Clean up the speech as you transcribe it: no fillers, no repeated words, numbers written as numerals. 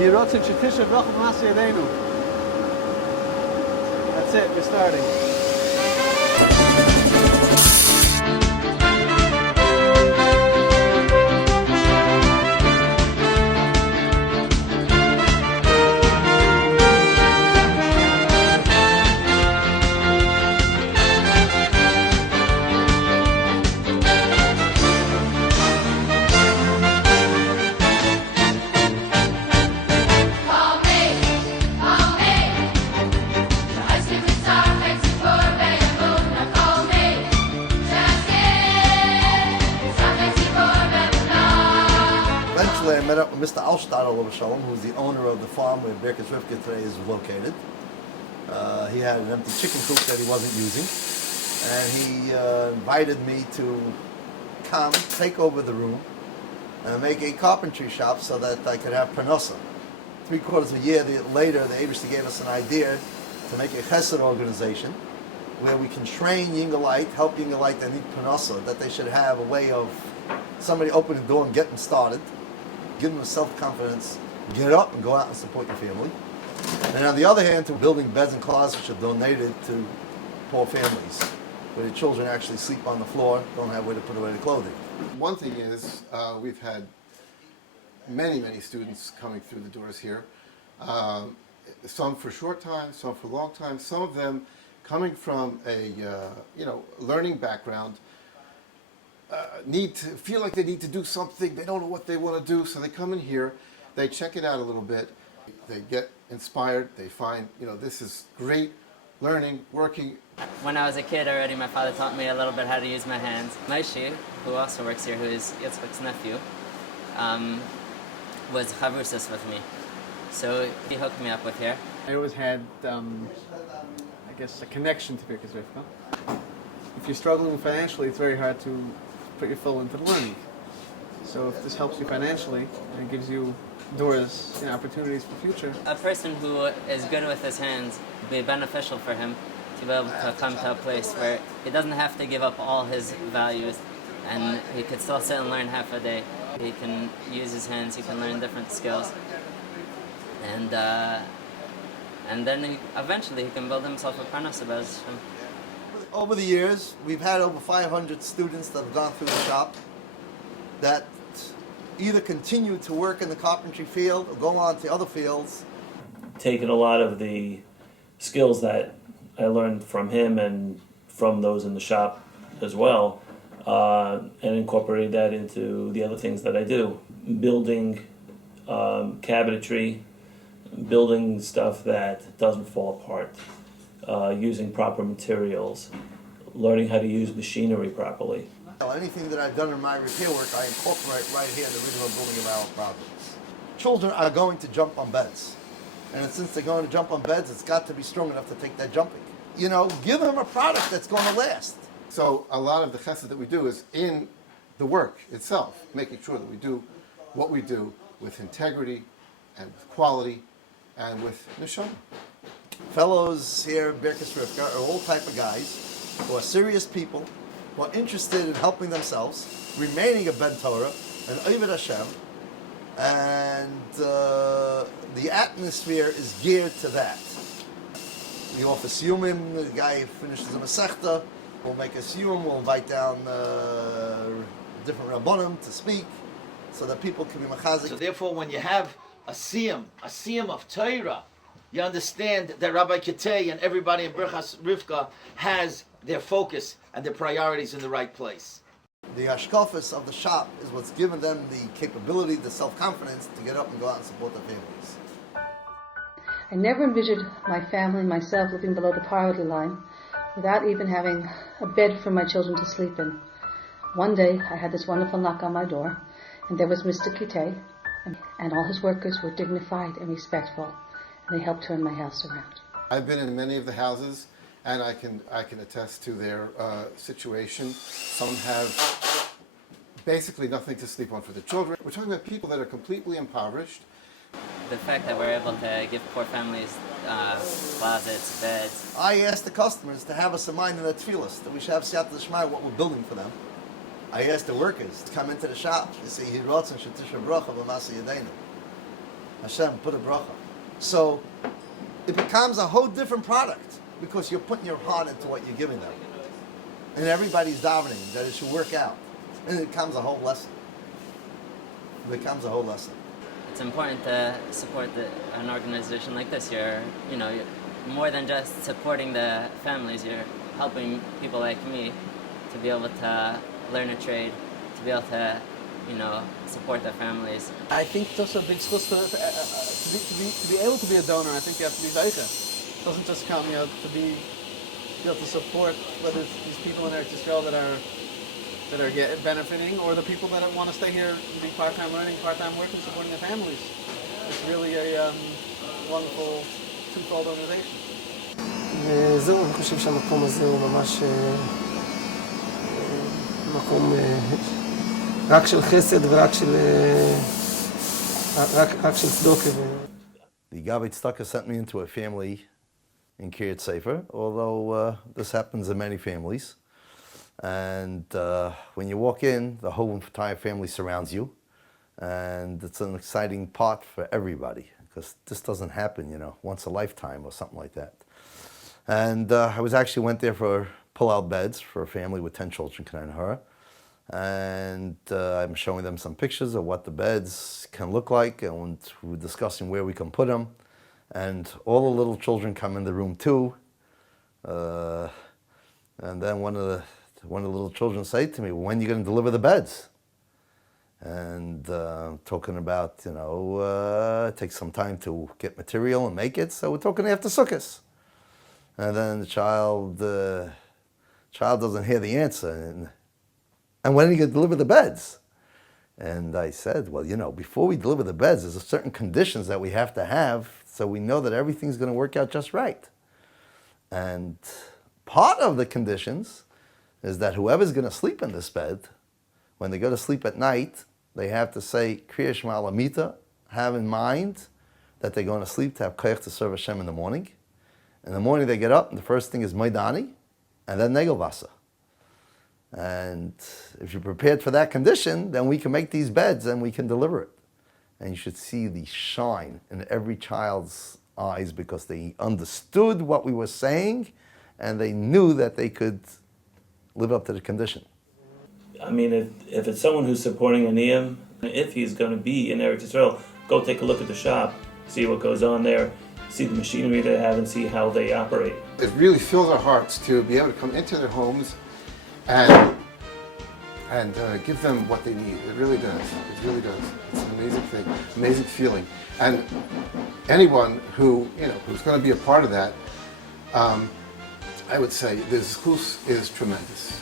That's it, we're starting. Eventually, I met up with Mr. Alstadter, who's the owner of the farm where Birkas Rivka today is located. He had an empty chicken coop that he wasn't using, and he invited me to come, take over the room, and make a carpentry shop so that I could have parnasa. 3/4 of a year later, the Abishter gave us an idea to make a chesed organization where we can train Yingalite, help Yingalite that need parnasa, that they should have a way of somebody opening the door and getting started, give them self-confidence, get up and go out and support your family. And on the other hand, to building beds and closets which are donated to poor families, where the children actually sleep on the floor, don't have where to put away the clothing. One thing is, we've had many students coming through the doors here. Some for a short time, some for a long time. Some of them coming from a learning background, feel like they need to do something. They don't know what they want to do, so they come in here. They check it out a little bit. They get inspired. They find this is great, learning, working. When I was a kid already, my father taught me a little bit how to use my hands. Maishi, who also works here, who is Yitzchak's nephew, was chavrusis with me. So he hooked me up with here. I always had, I guess, a connection to Birkas Rivka. If you're struggling financially, it's very hard to put your full into the learning. So if this helps you financially and it gives you doors, opportunities for the future. A person who is good with his hands would be beneficial for him to be able to come to a place where he doesn't have to give up all his values and he could still sit and learn half a day. He can use his hands, he can learn different skills. And then eventually he can build himself a parnasa b'ezras Hashem. Over the years, we've had over 500 students that have gone through the shop that either continue to work in the carpentry field or go on to other fields. Taken a lot of the skills that I learned from him and from those in the shop as well, and incorporated that into the other things that I do. Building cabinetry, building stuff that doesn't fall apart, using proper materials, learning how to use machinery properly. Anything that I've done in my repair work, I incorporate right here in the original building of our properties. Children are going to jump on beds. And since they're going to jump on beds, it's got to be strong enough to take that jumping. Give them a product that's going to last. So a lot of the chesed that we do is in the work itself, making sure that we do what we do with integrity and with quality and with neshama. Fellows here at Birkas Rivka are all type of guys who are serious people, who are interested in helping themselves, remaining a Ben Torah, an Oved Hashem, and the atmosphere is geared to that. We offer siyumim, the guy finishes a masechta, we'll make a siyum, we'll invite down different rabbonim to speak, so that people can be machazik. So therefore, when you have a siyum of Torah, you understand that Rabbi Ketei and everybody in Birkas Rivka has their focus and their priorities in the right place. The hashkafas of the shop is what's given them the capability, the self-confidence to get up and go out and support their families. I never envisioned my family and myself living below the poverty line without even having a bed for my children to sleep in. One day I had this wonderful knock on my door, and there was Mr. Kitay, and all his workers were dignified and respectful, and they helped turn my house around. I've been in many of the houses, and I can attest to their situation. Some have basically nothing to sleep on for the children. We're talking about people that are completely impoverished. The fact that we're able to give poor families closets, beds. I asked the customers to have us in mind in their tefillas, that we should have siyata d'shmaya, what we're building for them. I asked the workers to come into the shop and say, Hirotzen shetisha bracha b'masa yadeinu. Hashem, put a bracha. So it becomes a whole different product because you're putting your heart into what you're giving them. And everybody's davening that it should work out. And it becomes a whole lesson. It becomes a whole lesson. It's important to support an organization like this. You're more than just supporting the families. You're helping people like me to be able to learn a trade, to be able to, support their families. I think just a big schus to be able to be a donor. I think you have to be zeicha. It doesn't just count me out to be able to support whether it's these people in Eretz Yisrael that are benefiting, or the people that want to stay here and be part-time learning, part-time working, supporting their families. It's really a wonderful twofold organization. וזהו, אני חושב שהמקום הזה הוא ממש מקום רק של חסד ורק של צדוקה. The Gabbai Tzedakah sent me into a family in Kiryat Sefer, although this happens in many families. And when you walk in, the whole entire family surrounds you. And it's an exciting part for everybody, because this doesn't happen, once a lifetime or something like that. And I went there for pull-out beds for a family with 10 children, Kanai Nahara. And I'm showing them some pictures of what the beds can look like, and we're discussing where we can put them. And all the little children come in the room too. And then one of the little children say to me, when are you going to deliver the beds? And talking about, it takes some time to get material and make it, so we're talking after Sukkot. And then the child doesn't hear the answer. And when are you going to deliver the beds? And I said, well, before we deliver the beds, there's certain conditions that we have to have so we know that everything's going to work out just right. And part of the conditions is that whoever's going to sleep in this bed, when they go to sleep at night, they have to say Kriya Shema Lamita, have in mind that they're going to sleep to have koyach to serve Hashem in the morning. In the morning they get up, and the first thing is Maidani, and then Negel Vasa. And if you're prepared for that condition, then we can make these beds and we can deliver it. And you should see the shine in every child's eyes because they understood what we were saying and they knew that they could live up to the condition. I mean, if it's someone who's supporting a niyam, if he's going to be in Eretz Yisrael, go take a look at the shop, see what goes on there, see the machinery they have, and see how they operate. It really fills our hearts to be able to come into their homes and give them what they need. It really does. It really does. It's an amazing thing, amazing feeling. And anyone who's going to be a part of that, I would say the zchus is tremendous.